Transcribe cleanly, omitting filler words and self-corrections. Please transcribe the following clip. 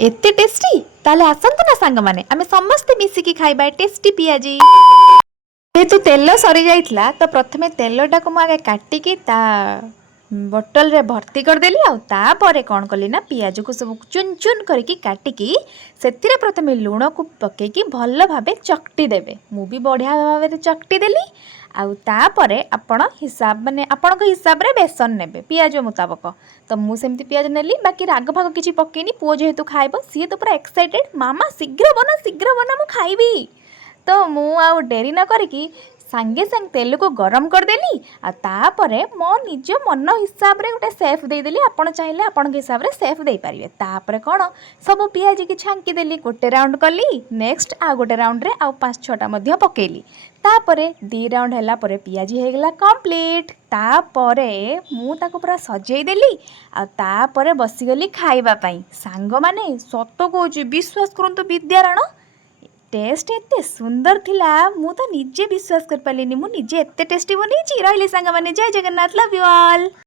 एते टेस्टी ताले आसंतु ना सांग माने आमे समस्ते मिसिकी खाइबा टेस्टी पियाजी। जेहेतु तेल सरी जाइतला तो प्रथमे तेलटा को आगे काटिकी ता बोतल रे भर्ती करदेली आ तापर कौन कली ना पियाज को सब चुन चुन करके काटिकी से प्रथमे लुण को पकेकी भल भाबे चकटी देबे। मु भी बढ़िया भाबे चकटी देली आउ तापरे आपण हिसाब माने आपण हिसाब रे बेसन नेबे पियाज मुताबक। तो मु सेमती पियाज नेली बाकी राग भाग किछि पकेनी पुओ जेहेतु खाइबो सी तो पूरा एक्साइटेड मामा शीघ्र बना मु खाइबी। तो मु आउ डेरी न करिकी सांगे सांग तेल को गरम करदेली आ तापरे मो निज मन हिसाब रे गोटे सेफ देदेली। आपण चाहिले आपण के हिसाब रे सेफ दे पारिबे। तापरे कोन सब पियाज की छांकी देली गोटे राउंड कली नेक्स्ट आ गोटे राउंड रे आ 5-6टा मध्य पकेली। तापरे 2 राउंड हैला परे पियाजी हे गेला कंप्लीट। तापरे मु ताको पूरा सजेई देली आ तापरे बसी गली खाइबा पई। सांग माने सत कहूची विश्वास करंतु विद्याराण टेस्ट एते सुंदर थिला मु तो निजे विश्वास कर पालिनी मु निजे एते टेस्टी बनी रही सांग माने। जय जगन्नाथ लव यू ऑल।